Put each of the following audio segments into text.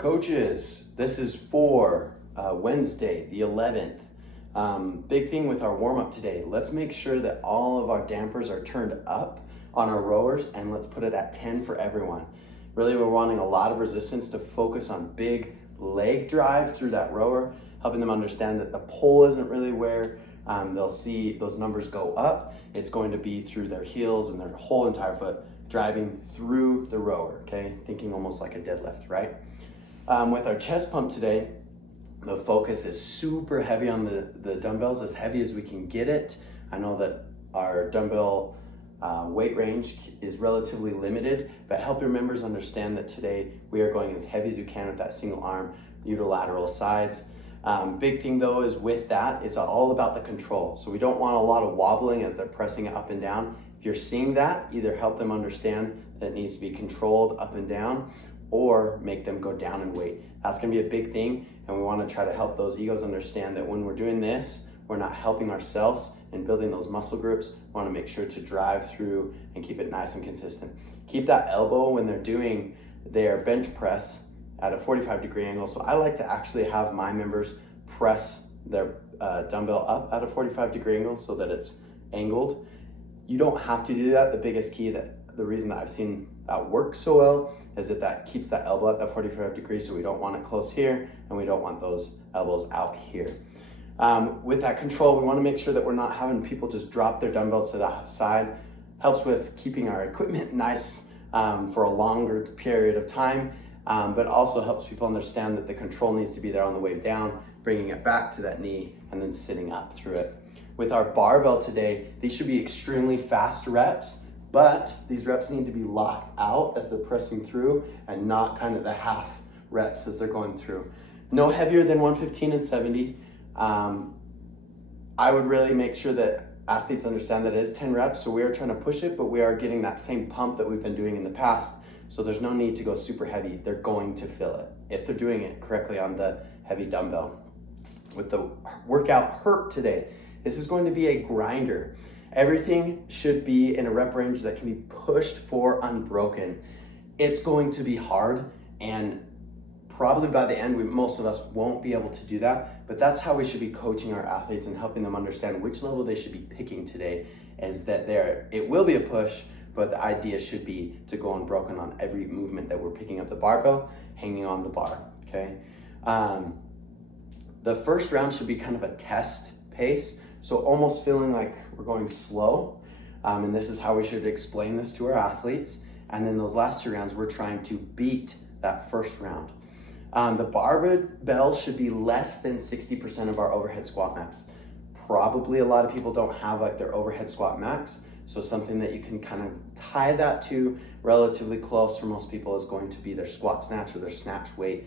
Coaches, this is for Wednesday, the 11th. Big thing with our warm-up today. Let's make sure that all of our dampers are turned up on our rowers, and let's put it at 10 for everyone. Really, we're wanting a lot of resistance to focus on big leg drive through that rower, helping them understand that the pole isn't really where they'll see those numbers go up. It's going to be through their heels and their whole entire foot driving through the rower, okay? Thinking almost like a deadlift, right? With our chest pump today, the focus is super heavy on the dumbbells, as heavy as we can get it. I know that our dumbbell weight range is relatively limited, but help your members understand that today we are going as heavy as you can with that single arm, unilateral sides. Big thing though is with that, it's all about the control. So we don't want a lot of wobbling as they're pressing it up and down. If you're seeing that, either help them understand that it needs to be controlled up and down, or make them go down in weight. That's gonna be a big thing, and we wanna try to help those egos understand that when we're doing this, we're not helping ourselves and building those muscle groups. We wanna make sure to drive through and keep it nice and consistent. Keep that elbow when they're doing their bench press at a 45-degree angle. So I like to actually have my members press their dumbbell up at a 45-degree angle so that it's angled. You don't have to do that. The biggest key, the reason that I've seen that work so well is that keeps that elbow at that 45 degrees, so we don't want it close here and we don't want those elbows out here. With that control, we want to make sure that we're not having people just drop their dumbbells to the side. Helps with keeping our equipment nice for a longer period of time, but also helps people understand that the control needs to be there on the way down, bringing it back to that knee and then sitting up through it. With our barbell today, these should be extremely fast reps, but these reps need to be locked out as they're pressing through and not kind of the half reps as they're going through. No heavier than 115 and 70. I would really make sure that athletes understand that it is 10 reps, so we are trying to push it, but we are getting that same pump that we've been doing in the past, so there's no need to go super heavy. They're going to feel it if they're doing it correctly on the heavy dumbbell. With the workout hurt today, this is going to be a grinder. Everything should be in a rep range that can be pushed for unbroken. It's going to be hard, and probably by the end, most of us won't be able to do that, but that's how we should be coaching our athletes and helping them understand which level they should be picking today, is that it will be a push, but the idea should be to go unbroken on every movement that we're picking up the barbell, hanging on the bar, okay? The first round should be kind of a test pace, so almost feeling like we're going slow, and this is how we should explain this to our athletes. And then those last two rounds, we're trying to beat that first round. The barbell should be less than 60% of our overhead squat max. Probably a lot of people don't have like their overhead squat max, so something that you can kind of tie that to relatively close for most people is going to be their squat snatch or their snatch weight.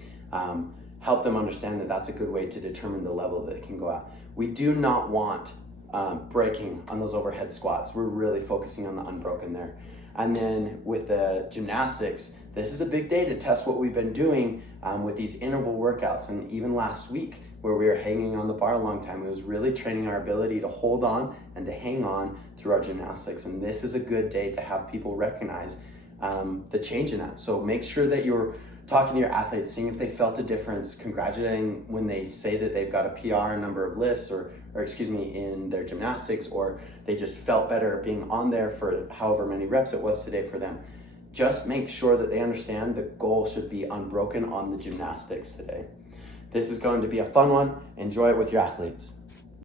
Help them understand that that's a good way to determine the level that it can go at. We do not want breaking on those overhead squats. We're really focusing on the unbroken there. And then with the gymnastics, this is a big day to test what we've been doing with these interval workouts. And even last week, where we were hanging on the bar a long time, it was really training our ability to hold on and to hang on through our gymnastics. And this is a good day to have people recognize the change in that. So make sure that you're talking to your athletes, seeing if they felt a difference, congratulating when they say that they've got a PR in number of lifts or excuse me, in their gymnastics, or they just felt better being on there for however many reps it was today for them. Just make sure that they understand the goal should be unbroken on the gymnastics today. This is going to be a fun one. Enjoy it with your athletes.